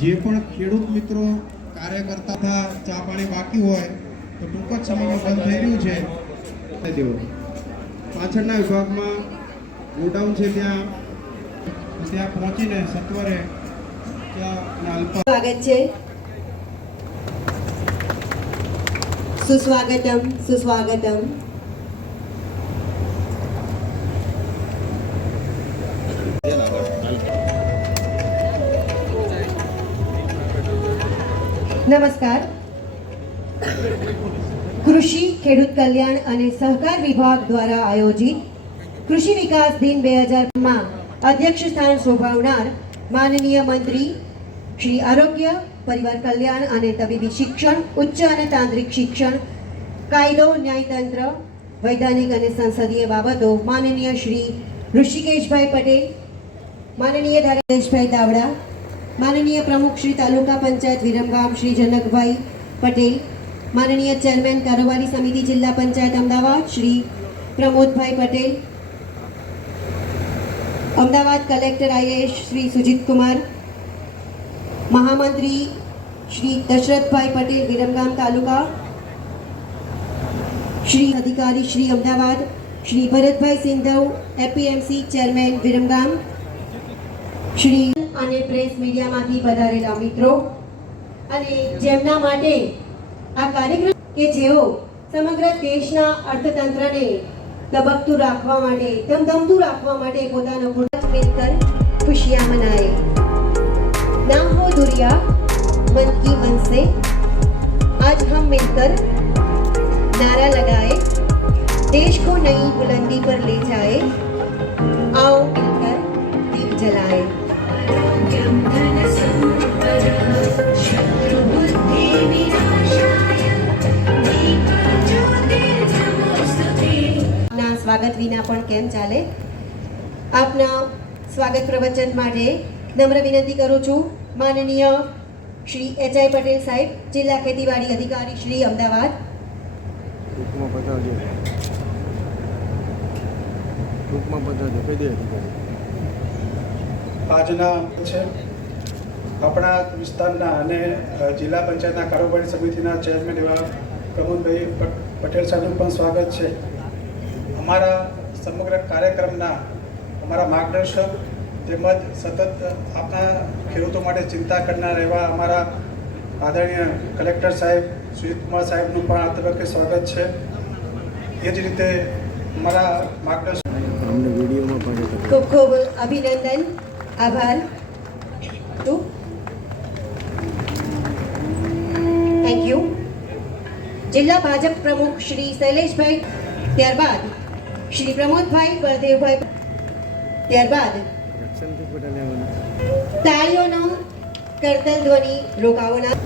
જે પણ ખેડૂત મિત્રો કાર્ય કરતા હતા, ચા પાણી બાકી હોય, તો ટૂંક જ સમયમાં બંધ થઈ રહ્યું છે. તે પાછળના વિભાગમાં ગોડાઉન છે ત્યાં. ત્યાં પહોંચીને સત્વરે ત્યાં સ્વાગત છે. સુસ્વાગતમ સુસ્વાગતમ. નમસ્કાર. કૃષિ, ખેડૂત કલ્યાણ અને સહકાર વિભાગ દ્વારા આયોજિત કૃષિ વિકાસ દિન બે હજારમાં અધ્યક્ષ સ્થાન શોભાવનાર માનનીય મંત્રી શ્રી આરોગ્ય, પરિવાર કલ્યાણ અને તબીબી શિક્ષણ, ઉચ્ચ અને તાંત્રિક શિક્ષણ, કાયદો, ન્યાયતંત્ર, વૈધાનિક અને સંસદીય બાબતો માનનીય શ્રી ઋષિકેશભાઈ પટેલ, માનનીય ધારેશભાઈ દાવડા માનનીય પ્રમુખ શ્રી તાલુકા પંચાયત વિરમગામ શ્રી જનકભાઈ પટેલ, માનનીય ચેરમેન કારોબારી સમિતિ જિલ્લા પંચાયત અમદાવાદ શ્રી પ્રમોદભાઈ પટેલ, અમદાવાદ કલેક્ટર આઈએએસ શ્રી સુજીતકુમાર, મહામંત્રી શ્રી દશરથભાઈ પટેલ વિરમગામ તાલુકા, શ્રી અધિકારી શ્રી અમદાવાદ, શ્રી ભરતભાઈ સિંધવ, એપીએમસી ચેરમેન વિરમગામ, શ્રી અને પ્રેસ મીડિયામાંથી પધારેલા મિત્રો અને જેમના માટે આ કાર્યક્રમ કે જેઓ સમગ્ર દેશના અર્થતંત્રને તબકતું રાખવા માટે, ધમધમતું રાખવા માટે પોતાનો ગુણત મિલકર ખુશિયા મનાએ ના હો દુરિયા, મન કી મન સે आज हम मिलकर नारा लगाए देश को नई बुलंदी पर ले जाए आओ मिलकर दीप जलाए સ્વાગત વિના પણ કેમ ચાલે? આપના સ્વાગત પ્રવચન માટે નમ્ર વિનંતી કરું છું. માનનીય શ્રી એચ આઈ પટેલ સાહેબ જિલ્લા ખેતીવાડી અધિકારી શ્રી અમદાવાદ. આજના છે. આપણા વિસ્તારના અને જિલ્લા પંચાયતના કારોબારી સમિતિના ચેરમેન એવા પ્રમોદભાઈ પટેલ સાહેબનું પણ સ્વાગત છે. અમારા સમગ્ર કાર્યક્રમના અમારા માર્ગદર્શક તેમજ સતત આપણા ખેડૂતો માટે ચિંતા કરનાર એવા અમારા આદરણીય કલેક્ટર સાહેબ સુજીતકુમાર સાહેબનું પણ આ તબક્કે સ્વાગત છે. એ જ રીતે અમારા માર્ગદર્શક ખૂબ ખૂબ અભિનંદન આભાર. તું થેન્ક યુ જિલ્લા ભાજપ પ્રમુખ શ્રી શૈલેષભાઈ ત્યારબાદ શ્રી પ્રમોદભાઈ બળદેવભાઈ ત્યારબાદ તાળીઓનો કરતલ ધ્વનિ રોકાવોના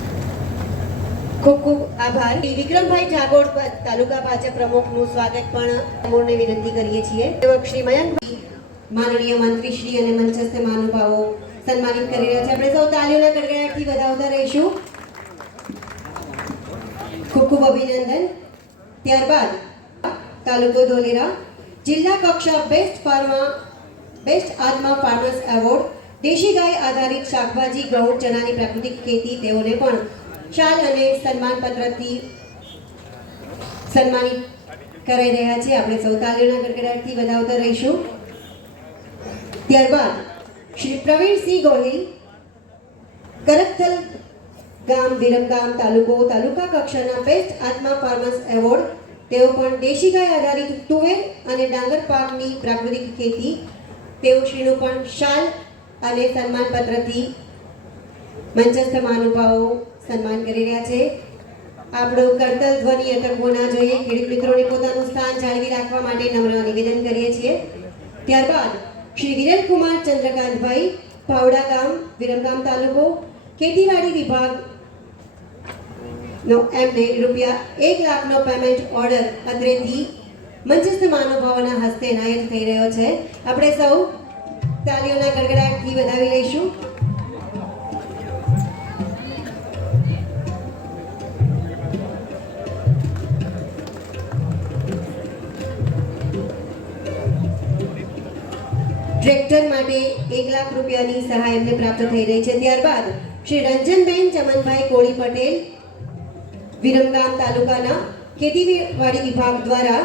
ખૂબ ખૂબ આભાર. વિક્રમભાઈ જાગોડ તાલુકા ભાજપ પ્રમુખનું સ્વાગત પણ અમોરને વિનંતી કરીએ છીએ. એવક શ્રી મયંકભાઈ, માનનીય મંત્રી શ્રી અને મંચસ્થ મહાનુભાવો સન્માનિત કરી રહ્યા છે. આપણે સૌ તાળીઓના ગડગડાટથી વધાવતા રહીશું. ખૂબ ખૂબ અભિનંદન. ત્યારબાદ તાલુકો ધોલેરા. જિલ્લા કક્ષા best farmer, best ATMA farmers award, દેશી ગાય આધારિત શાકભાજી, ગૌણ, ચણાની પ્રાકૃતિક ખેતી તેઓને પણ શાલ અને સન્માન પત્રથી સન્માનિત કરાઈ રહ્યા છે. આપણે સૌ તાલીના ગડગડાટથી વધાવતા રહીશું. ત્યારબાદ શ્રી પ્રવીણસિંહ ગોહિલ, કરકથલ ગામ, વિરમગામ તાલુકો, તાલુકા કક્ષાના બેસ્ટ આત્મા ફાર્મર્સ એવોર્ડ તેઓ પણ દેશી ગાય આધારિત તુવેર અને ડાંગર પાકની પ્રાકૃતિક ખેતી. તેઓ શ્રીનું પણ શાલ અને સન્માનપત્રથી મંચસ્થ મહાનુભાવો સન્માન કરી રહ્યા છે. આપણો કરતલ ધ્વનિ અટકવો જોઈએ. ખેડૂત મિત્રોને પોતાનું સ્થાન જાળવી રાખવા માટે નમ્ર નિવેદન કરીએ છીએ. ત્યારબાદ શ્રી વિરેનકુમાર ચંદ્રકાંતભાઈ પાવડા ગામ, વિરમગામ તાલુકો, ખેતીવાડી વિભાગ નો એમને રૂપિયા એક લાખનો પેમેન્ટ ઓર્ડર અત્રેથી મંચસ્થ મહાનુભાવોના હસ્તે એનાયત થઈ રહ્યો છે. આપણે સૌ તાલીઓના ગડગડાટથી વધાવી લઈશું. ટ્રેક્ટર માટે એક લાખ રૂપિયાની સહાય એમને પ્રાપ્ત થઈ રહી છે. ત્યારબાદ શ્રી રંજનબેન ચમનભાઈ કોળી પટેલ વિરમગામ તાલુકાના ખેતીવાડી વિભાગ દ્વારા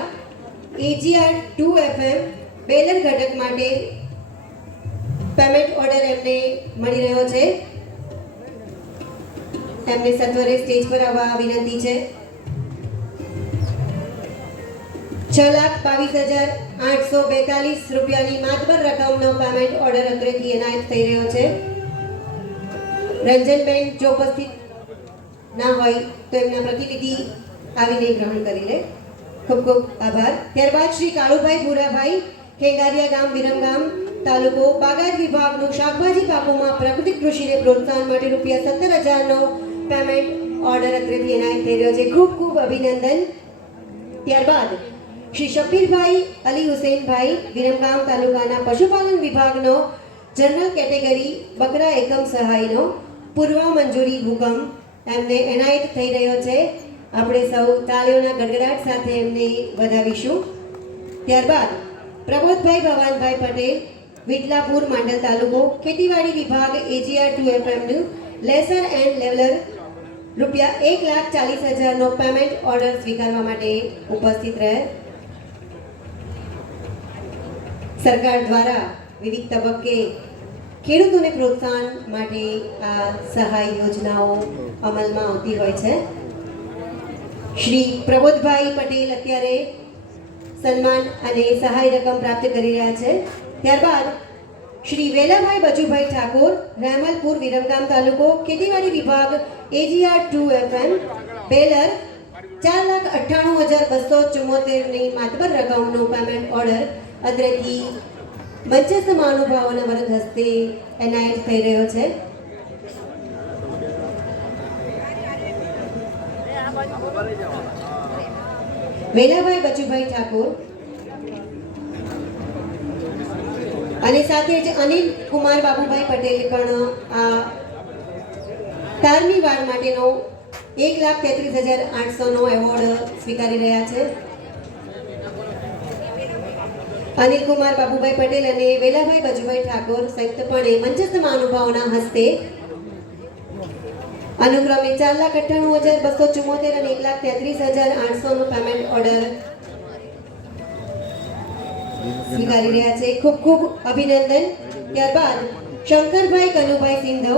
એજીઆર ટુ એફએમ બેલર ઘટક માટે પેમેન્ટ ઓર્ડર એમને મળી રહ્યો છે. એમને સત્વરે સ્ટેજ પર આવવા વિનંતી છે. છ લાખ બાવીસ હજાર આઠસો બેતાલીસ રૂપિયાની માતબર રકમનો પેમેન્ટ ઓર્ડર અત્રેથી એનાયત થઈ રહ્યો છે. રંજનબેન જો ઉપસ્થિત ના હોય તો એમના પ્રતિનિધિ આવીને ગ્રહણ કરી લે. ખૂબ ખૂબ આભાર. ત્યારબાદ શ્રી કાળુભાઈ ભૂરાભાઈ ખેંગારિયા ગામ વિરમગામ તાલુકો બાગાયત વિભાગનું શાકભાજી પાકોમાં પ્રાકૃતિક કૃષિને પ્રોત્સાહન માટે રૂપિયા સત્તર હજારનો પેમેન્ટ ઓર્ડર અત્રેથી એનાયત થઈ રહ્યો છે. ખૂબ ખૂબ અભિનંદન. ત્યારબાદ શ્રી શફીરભાઈ, અલી હુસેનભાઈ વિરમગામ તાલુકાના પશુપાલન વિભાગનો જનરલ કેટેગરી બકરા એકમ સહાયનો પૂર્વ મંજૂરી હુકમ એમને એનાયત થઈ રહ્યો છે. આપણે સૌ તાળીઓના ગડગડાટ સાથે એમને વધાવીશું. ત્યારબાદ પ્રબોધભાઈ ભવાનભાઈ પટેલ વિટલાપુર માંડલ તાલુકો, ખેતીવાડી વિભાગ એજીઆર ટુ એફએમનું લેસર એન્ડ લેવલર રૂપિયા એક લાખ ચાલીસ હજારનો પેમેન્ટ ઓર્ડર સ્વીકારવા માટે ઉપસ્થિત રહે. સરકાર દ્વારા વિવિધ તબક્કે ખેડૂતોને પ્રોત્સાહન માટે આ સહાય યોજનાઓ અમલમાં આવતી હોય છે. શ્રી પ્રબોધભાઈ પટેલ અત્યારે સન્માન અને સહાય રકમ પ્રાપ્ત કરી રહ્યા છે. ત્યારબાદ શ્રી વેલાભાઈ બચુભાઈ ઠાકોર, રામલપુર, વિરમગામ તાલુકો, ખેતીવાડી વિભાગ, એજીઆર ટુ એફએમ, બેલર, ચાર લાખ અઠ્ઠાણું હજાર બસો ચુમ્મોતેરની માતબર રકમનો પેમેન્ટ ઓર્ડર અત્રેથી મંચસ્થ મહાનુભાવોના વરદ હસ્તે એનાયત થઈ રહ્યો છે. વેલાભાઈ બચુભાઈ ઠાકોર. અને સાથે જ અનિલ કુમાર બાબુભાઈ પટેલે પણ આ તારની વાડ માટેનો એક લાખ તેત્રીસ હજાર આઠસોનો એવોર્ડ સ્વીકારી રહ્યા છે. અનિલ કુમાર બાબુભાઈ પટેલ અને વેલાભાઈ બજુભાઈ ઠાકોર સંયુક્તપણે મંચસ્થ મહાનુભાવોના હસ્તે અનુક્રમે ચાર લાખ અઠ્ઠાણું હજાર બસો ચુમ્મોતેર અને એક લાખ તેત્રીસ હજાર આઠસોનો પેમેન્ટ ઓર્ડર સ્વીકારી રહ્યા છે. ખૂબ ખૂબ અભિનંદન. ત્યારબાદ શંકરભાઈ કનુભાઈ સિંધવ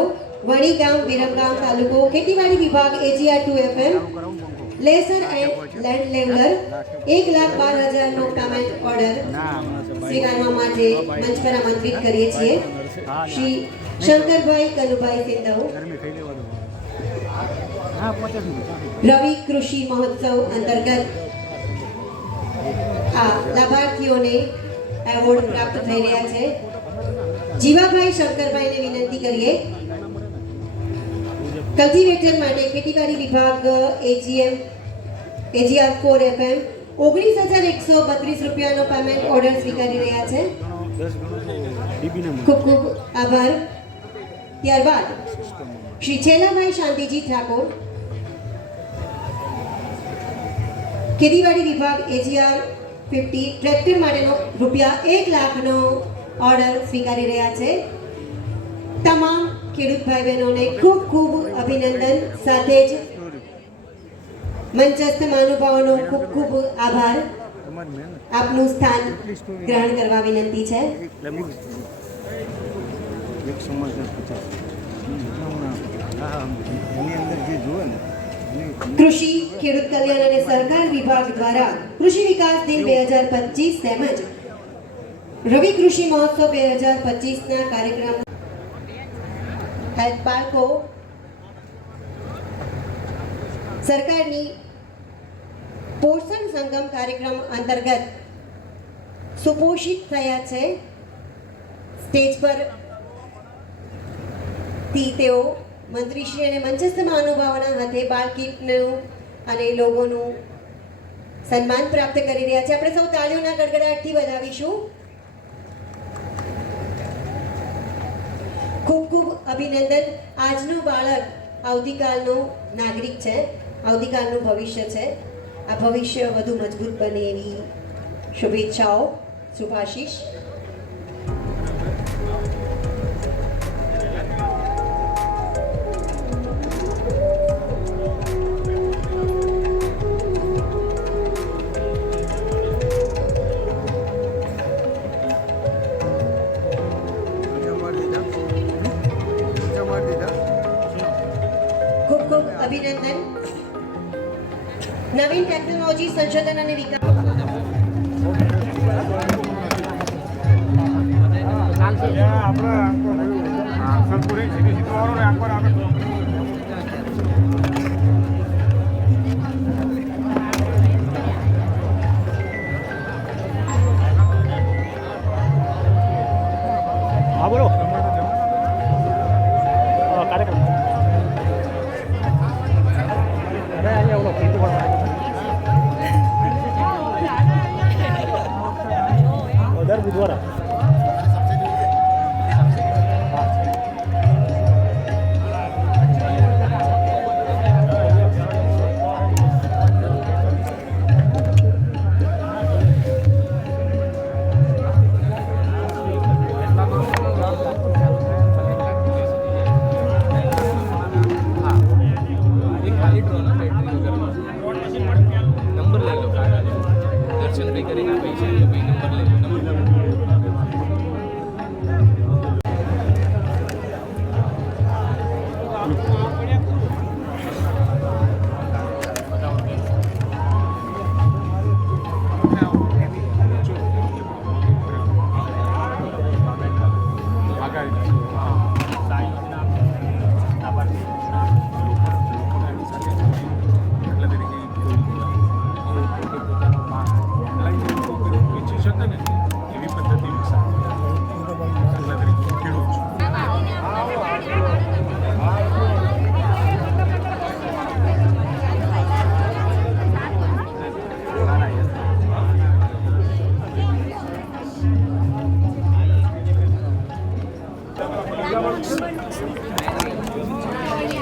વણી ગામ વિરમગામ તાલુકો, ખેતીવાડી વિભાગ AGR two FM laser and land leveller, એક લાખ બાર હજારનો પેમેન્ટ ઓર્ડર સ્વીકારવા માટે મંચ પર આમંત્રિત કરીએ છીએ. શ્રી શંકરભાઈ કનુભાઈ સિંધવ. રવિ કૃષિ મહોત્સવ અંતર્ગત આ લાભાર્થીઓને એવોર્ડ પ્રાપ્ત થઈ રહ્યા છે. જીવાભાઈ શંકરભાઈને વિનંતી કરીએ. કલ્ટિવેટર માટે ખેતીવાડી વિભાગ એજીએમ એજીઆર ફોર એફએમ ઓગણીસ હજાર એકસો બત્રીસ રૂપિયાનો પેમેન્ટ ઓર્ડર સ્વીકારી રહ્યા છે. ખૂબ ખૂબ આભાર. ત્યારબાદ શ્રી છેલાભાઈ શાંતિજી ઠાકોર ખેતીવાડી વિભાગ એજીઆર ફિફ્ટી ટ્રેક્ટર માટેનો રૂપિયા એક લાખનો ઓર્ડર સ્વીકારી રહ્યા છે. તમામ ખેડૂત ભાઈ બહેનોને ખૂબ ખૂબ અભિનંદન. સાથે જ મંચસ્થ મહાનુભાવોનો ખૂબ ખૂબ આભાર. આપનું સ્થાન ગ્રહણ કરવા વિનંતી છે. એક સમાજ પચાસ એની અંદર જે જુએ ને કૃષિ, ખેડૂત કલ્યાણ અને સહકાર વિભાગ દ્વારા કૃષિ વિકાસ દિન બે હજાર પચીસ તેમજ રવિ કૃષિ મહોત્સવ બે હજાર પચીસના કાર્યક્રમ બાળકો સરકારની પોષણ સંગમ કાર્યક્રમ અંતર્ગત સુપોષિત થયા છે. સ્ટેજ પર તેઓ મંત્રીશ્રી અને મંચસ્થ મહાનુભાવોના હાથે બાળ કીટનું અને લોગોનું સન્માન પ્રાપ્ત કરી રહ્યા છે. આપણે સૌ તાળીઓના ગડગડાટથી વધાવીશું. ખૂબ ખૂબ અભિનંદન. આજનું બાળક આવતીકાલનું નાગરિક છે. આવતીકાલનું ભવિષ્ય છે. આ ભવિષ્ય વધુ મજબૂત બને એવી શુભેચ્છાઓ, શુભાશીષ. અભિનંદન. નવીન ટેકનોલોજી સંશોધન અને વિકાસ આપણે આંકર પૂરી સીધી સીધું વાળો ને આંકર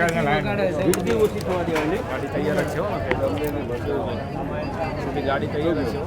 વીજળી ઓછી થવા દેવાની ગાડી તૈયાર જ છે. ગાડી તૈયાર છે.